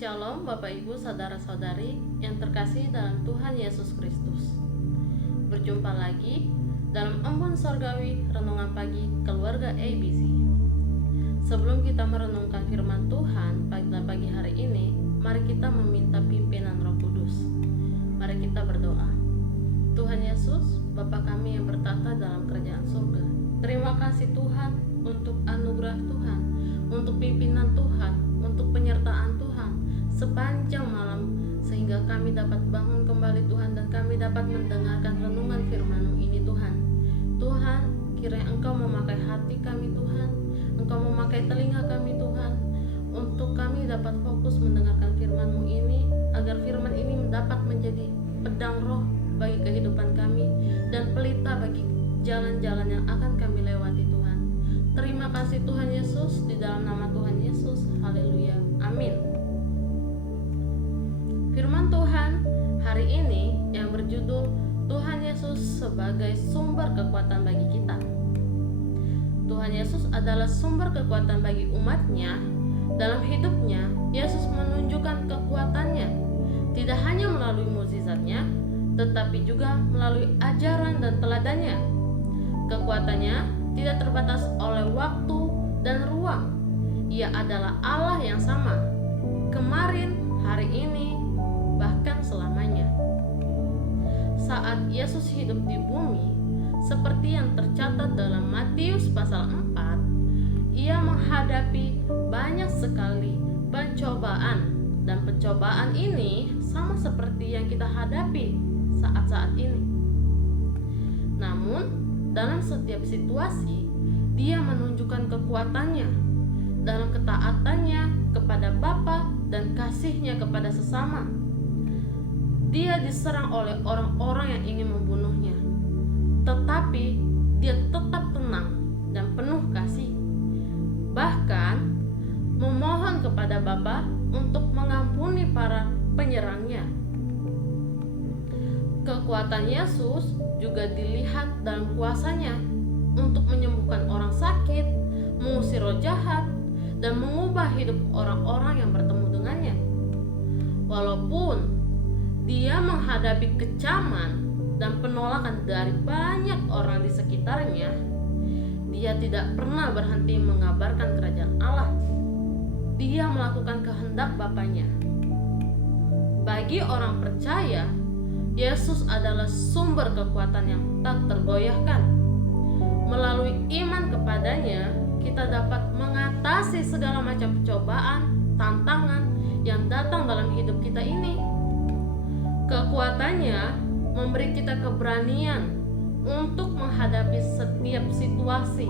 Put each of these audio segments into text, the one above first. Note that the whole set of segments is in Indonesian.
Shalom Bapak Ibu Saudara-saudari yang terkasih dalam Tuhan Yesus Kristus. Berjumpa lagi dalam Embun Sorgawi Renungan Pagi Keluarga ABC. Sebelum kita merenungkan firman Tuhan pada pagi hari ini, mari kita meminta pimpinan Roh Kudus. Mari kita berdoa. Tuhan Yesus, Bapa kami yang bertata dalam kerajaan surga, terima kasih Tuhan untuk anugerah Tuhan, untuk pimpinan Tuhan, untuk penyertaan Tuhan sepanjang malam, sehingga kami dapat bangun kembali Tuhan, dan kami dapat mendengarkan renungan firman-Mu ini Tuhan. Tuhan, kiranya Engkau memakai hati kami Tuhan, Engkau memakai telinga kami Tuhan, untuk kami dapat fokus mendengarkan firman-Mu ini, agar firman ini dapat menjadi pedang roh bagi kehidupan kami dan pelita bagi jalan-jalan yang akan kami lewati Tuhan. Terima kasih Tuhan Yesus, di dalam nama Tuhan Yesus, haleluya, amin. Firman Tuhan hari ini yang berjudul Tuhan Yesus sebagai sumber kekuatan bagi kita. Tuhan Yesus adalah sumber kekuatan bagi umatnya. Dalam hidupnya, Yesus menunjukkan kekuatannya tidak hanya melalui mukjizatnya, tetapi juga melalui ajaran dan teladannya. Kekuatannya tidak terbatas oleh waktu dan ruang. Ia adalah Allah yang sama, kemarin, hari ini, bahkan selamanya. Saat Yesus hidup di bumi, seperti yang tercatat dalam Matius pasal 4, ia menghadapi banyak sekali pencobaan, dan pencobaan ini sama seperti yang kita hadapi saat-saat ini. Namun, dalam setiap situasi, dia menunjukkan kekuatannya dalam ketaatannya kepada Bapa dan kasihnya kepada sesama. Dia diserang oleh orang-orang yang ingin membunuhnya, tetapi dia tetap tenang dan penuh kasih. Bahkan memohon kepada Bapa untuk mengampuni para penyerangnya. Kekuatan Yesus juga dilihat dalam kuasanya untuk menyembuhkan orang sakit, mengusir roh jahat, dan mengubah hidup orang-orang yang bertemu dengannya. Walaupun dia menghadapi kecaman dan penolakan dari banyak orang di sekitarnya, dia tidak pernah berhenti mengabarkan kerajaan Allah. Dia melakukan kehendak Bapanya. Bagi orang percaya, Yesus adalah sumber kekuatan yang tak tergoyahkan. Melalui iman kepadanya, kita dapat mengatasi segala macam cobaan, tantangan yang datang dalam hidup kita ini. Kekuatannya memberi kita keberanian untuk menghadapi setiap situasi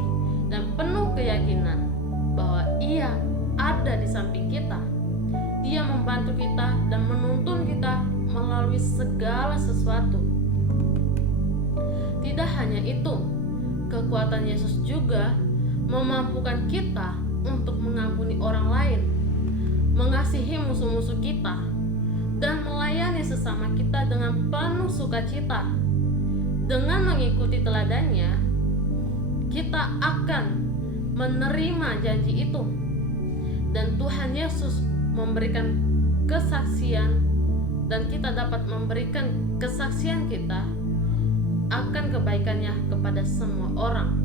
dan penuh keyakinan bahwa Ia ada di samping kita. Dia membantu kita dan menuntun kita melalui segala sesuatu. Tidak hanya itu, kekuatan Yesus juga memampukan kita untuk mengampuni orang lain, mengasihi musuh-musuh kita, dan melayani sesama kita dengan penuh sukacita. Dengan mengikuti teladannya, kita akan menerima janji itu, dan Tuhan Yesus memberikan kesaksian, dan kita dapat memberikan kesaksian kita akan kebaikannya kepada semua orang.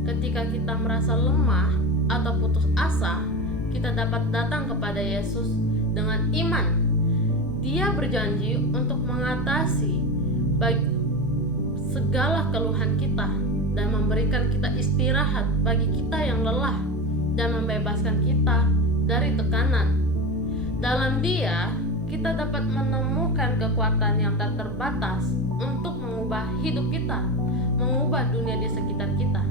Ketika kita merasa lemah atau putus asa, kita dapat datang kepada Yesus dengan iman. Dia berjanji untuk mengatasi baik segala keluhan kita dan memberikan kita istirahat bagi kita yang lelah, dan membebaskan kita dari tekanan. Dalam Dia, kita dapat menemukan kekuatan yang tak terbatas untuk mengubah hidup kita, mengubah dunia di sekitar kita.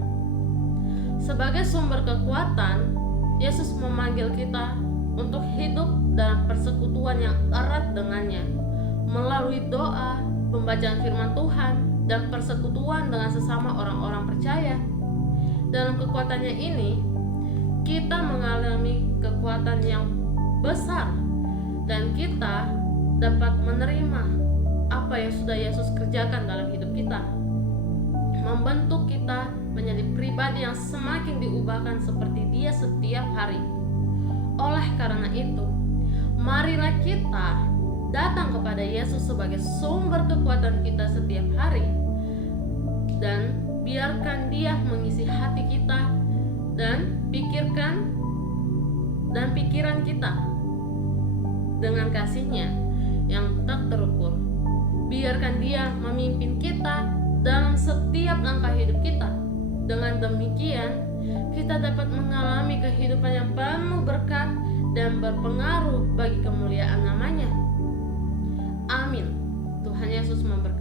Sebagai sumber kekuatan, Yesus memanggil kita untuk hidup dalam persekutuan yang erat dengannya, melalui doa, pembacaan firman Tuhan, dan persekutuan dengan sesama orang-orang percaya. Dalam kekuatannya ini, kita mengalami kekuatan yang besar, dan kita dapat menerima apa yang sudah Yesus kerjakan dalam hidup kita, membentuk kita menjadi pribadi yang semakin diubahkan seperti Dia setiap hari. Oleh karena itu, marilah kita datang kepada Yesus sebagai sumber kekuatan kita setiap hari, dan biarkan Dia mengisi hati kita dan pikiran kita dengan kasih-Nya yang tak terukur. Biarkan Dia memimpin kita dalam setiap langkah hidup kita. Dengan demikian, kita dapat mengalami kehidupan yang penuh berkat dan berpengaruh bagi kemuliaan nama-Nya. Amin. Tuhan Yesus memberkati.